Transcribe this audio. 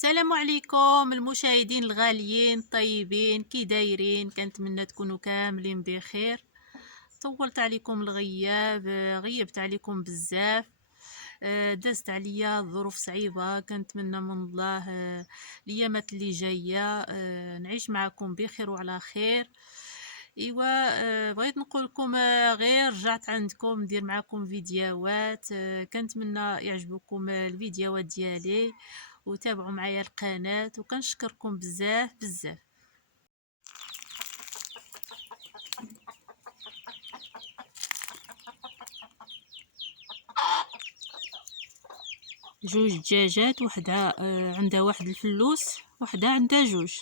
السلام عليكم المشاهدين الغاليين الطيبين، كي دايرين؟ كنتمنى تكونوا كاملين بخير. طولت عليكم الغياب، غيبت عليكم بزاف. دازت عليا ظروف صعيبة، كنتمنى من الله الايامات اللي جايه نعيش معكم بخير وعلى خير. ايوا، بغيت نقول لكم غير رجعت عندكم ندير معكم فيديوهات. كنتمنى يعجبكم الفيديوهات ديالي وتابعوا معايا القناة، وكنشكركم بزاف بزاف. جوج دجاجات، وحده عندها واحد الفلوس، وحده عندها جوج.